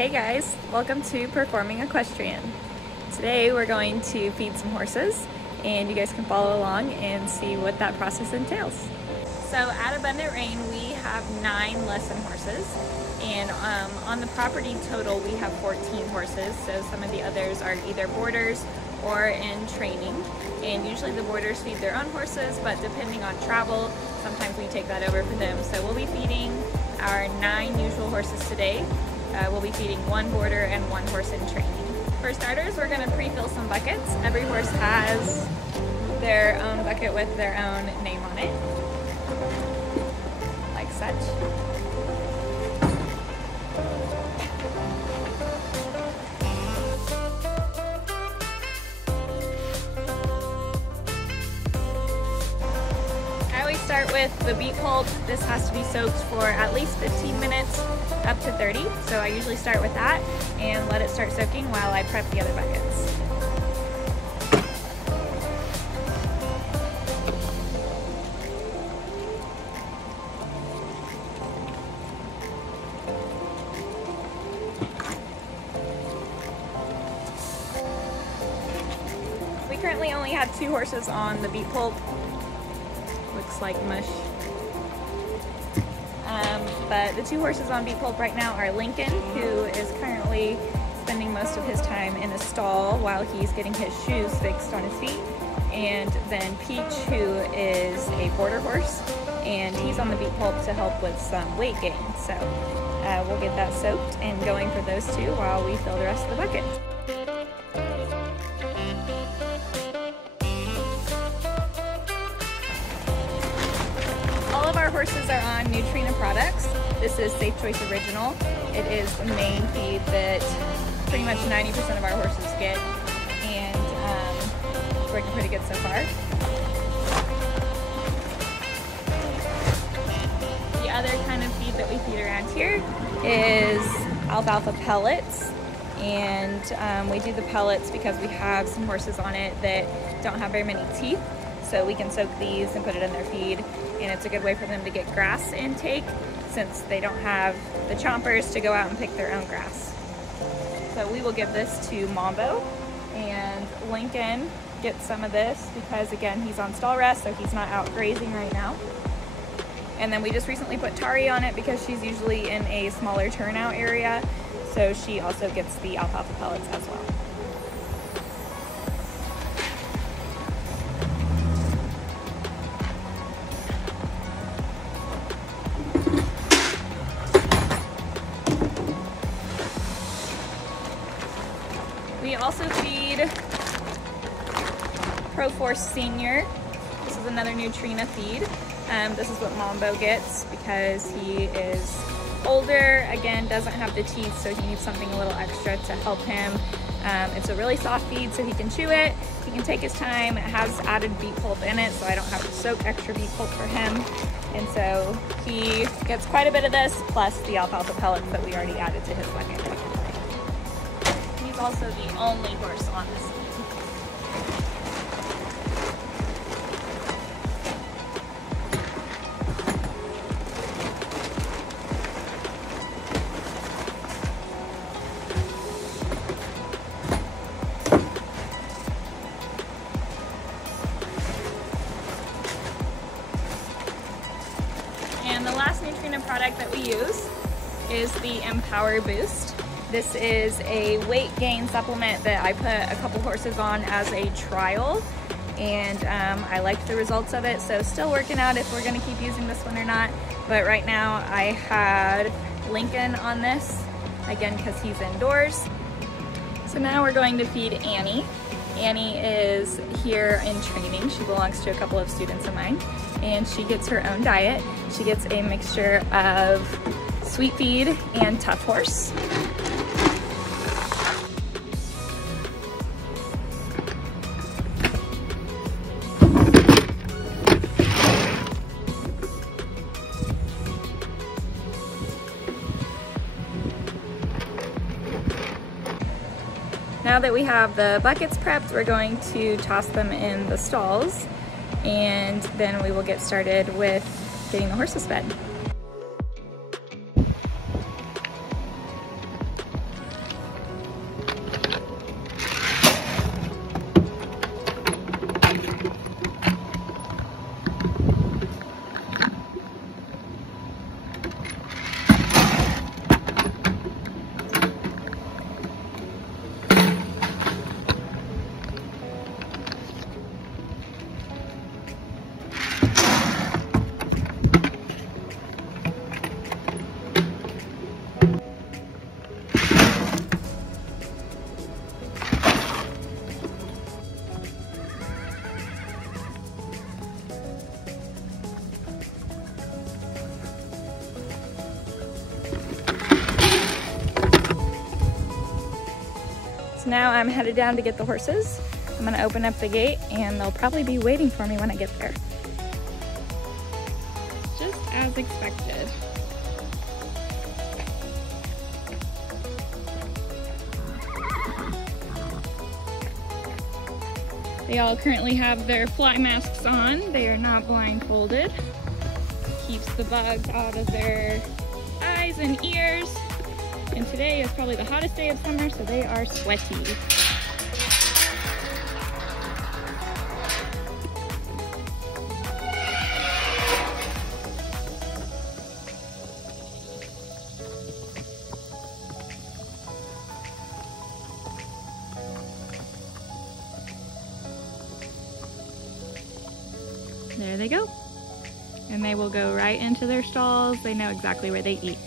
Hey guys, welcome to Performing Equestrian. Today we're going to feed some horses and you guys can follow along and see what that process entails. So at Abundant Rein we have 9 lesson horses, and on the property total we have 14 horses, so some of the others are either boarders or in training, and usually the boarders feed their own horses, but depending on travel sometimes we take that over for them. So we'll be feeding our 9 usual horses today. We'll be feeding 1 boarder and 1 horse in training. For starters, we're going to pre-fill some buckets. Every horse has their own bucket with their own name on it, like such. Start with the beet pulp. This has to be soaked for at least 15 minutes up to 30. So I usually start with that and let it start soaking while I prep the other buckets. We currently only have 2 horses on the beet pulp. Looks like mush. But the 2 horses on beet pulp right now are Lincoln, who is currently spending most of his time in a stall while he's getting his shoes fixed on his feet, and then Peach, who is a boarder horse, and he's on the beet pulp to help with some weight gain. So we'll get that soaked and going for those 2 while we fill the rest of the bucket. All of our horses are on Nutrena products. This is Safe Choice Original. It is the main feed that pretty much 90% of our horses get, and it's working pretty good so far. The other kind of feed that we feed around here is alfalfa pellets, and we do the pellets because we have some horses on it that don't have very many teeth. So we can soak these and put it in their feed, and it's a good way for them to get grass intake since they don't have the chompers to go out and pick their own grass. So we will give this to Mambo, and Lincoln gets some of this because again he's on stall rest, so he's not out grazing right now. And then we just recently put Tari on it because she's usually in a smaller turnout area, so she also gets the alfalfa pellets as well. We also feed ProForce Senior. This is another Nutrena feed. This is what Mambo gets because he is older, again doesn't have the teeth, so he needs something a little extra to help him. It's a really soft feed so he can chew it, he can take his time. It has added beet pulp in it, so I don't have to soak extra beet pulp for him. And so he gets quite a bit of this, plus the alfalfa pellets that we already added to his bucket. He's also the only horse on this feed. And the last Nutrena product that we use is the Empower Boost. This is a weight gain supplement that I put a couple horses on as a trial, and I liked the results of it, so still working out if we're going to keep using this one or not. But right now I had Lincoln on this, again because he's indoors. So now we're going to feed Annie. Annie is here in training. She belongs to a couple of students of mine, and she gets her own diet. She gets a mixture of sweet feed and tough horse. Now that we have the buckets prepped, we're going to toss them in the stalls, and then we will get started with getting the horses fed. now I'm headed down to get the horses. I'm gonna open up the gate and they'll probably be waiting for me when I get there. Just as expected. They all currently have their fly masks on. They are not blindfolded. Keeps the bugs out of their eyes and ears. And today is probably the hottest day of summer, so they are sweaty. There they go. And they will go right into their stalls. They know exactly where they eat.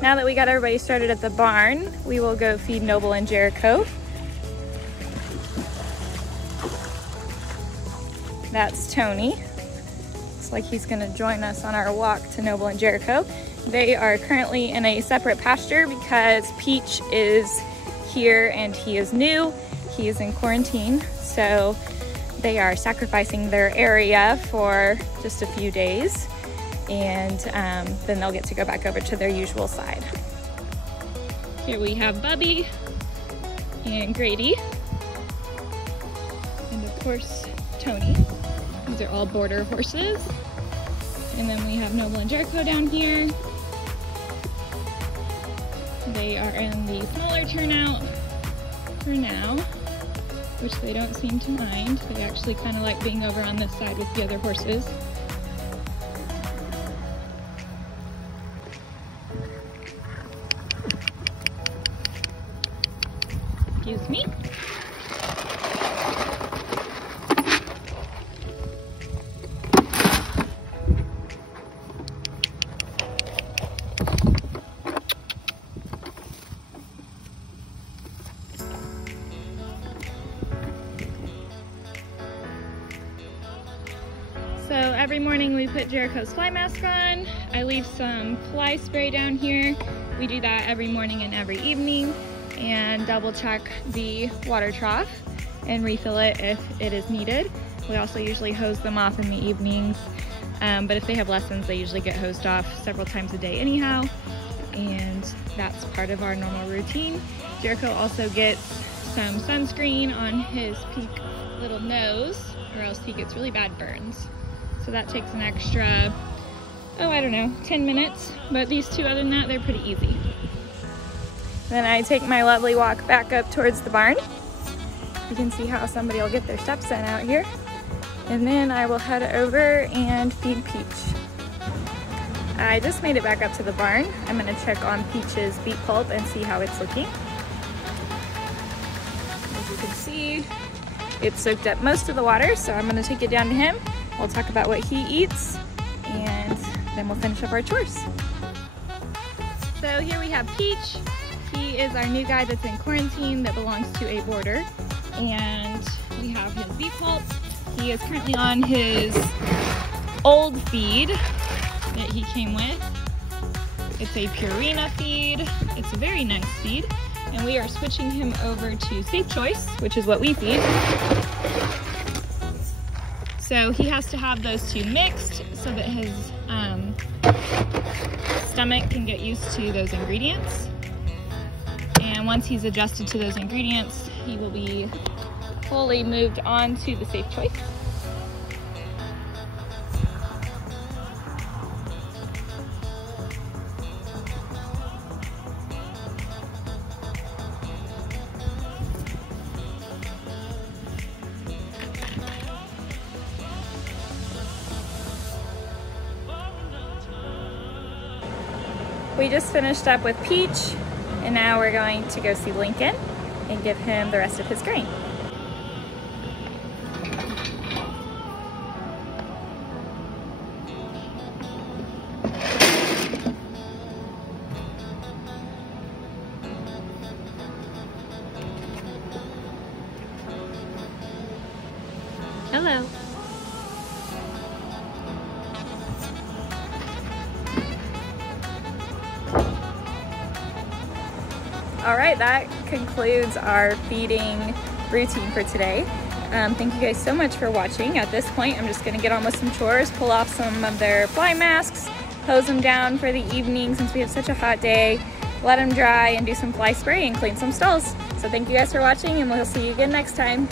Now that we got everybody started at the barn, we will go feed Noble and Jericho. That's Tony. Looks like he's gonna join us on our walk to Noble and Jericho. They are currently in a separate pasture because Peach is here and he is new. He is in quarantine, so they are sacrificing their area for just a few days, and then they'll get to go back over to their usual side. Here we have Bubby and Grady, and of course Tony. These are all border horses. And then we have Noble and Jericho down here. They are in the smaller turnout for now, which they don't seem to mind. They actually kind of like being over on this side with the other horses. Excuse me. So every morning we put Jericho's fly mask on. I leave some fly spray down here. We do that every morning and every evening, and double check the water trough and refill it if it is needed. We also usually hose them off in the evenings, but if they have lessons, they usually get hosed off several times a day anyhow, and that's part of our normal routine. Jericho also gets some sunscreen on his pink little nose, or else he gets really bad burns. So that takes an extra, oh, I don't know, 10 minutes. But these two, other than that, they're pretty easy. Then I take my lovely walk back up towards the barn. You can see how somebody will get their steps in out here. And then I will head over and feed Peach. I just made it back up to the barn. I'm gonna check on Peach's beet pulp and see how it's looking. As you can see, it's soaked up most of the water, so I'm gonna take it down to him. We'll talk about what he eats, and then we'll finish up our chores. So here we have Peach. He is our new guy that's in quarantine that belongs to a boarder, and we have his beet pulp. He is currently on his old feed that he came with. It's a Purina feed. It's a very nice feed, and we are switching him over to Safe Choice, which is what we feed. So he has to have those two mixed so that his stomach can get used to those ingredients. And once he's adjusted to those ingredients, he will be fully moved on to the Safe Choice. We just finished up with Peach, and now we're going to go see Lincoln and give him the rest of his grain. All right, that concludes our feeding routine for today. Thank you guys so much for watching. At this point, I'm just gonna get on with some chores, pull off some of their fly masks, hose them down for the evening since we have such a hot day, let them dry, and do some fly spray and clean some stalls. So thank you guys for watching, and we'll see you again next time.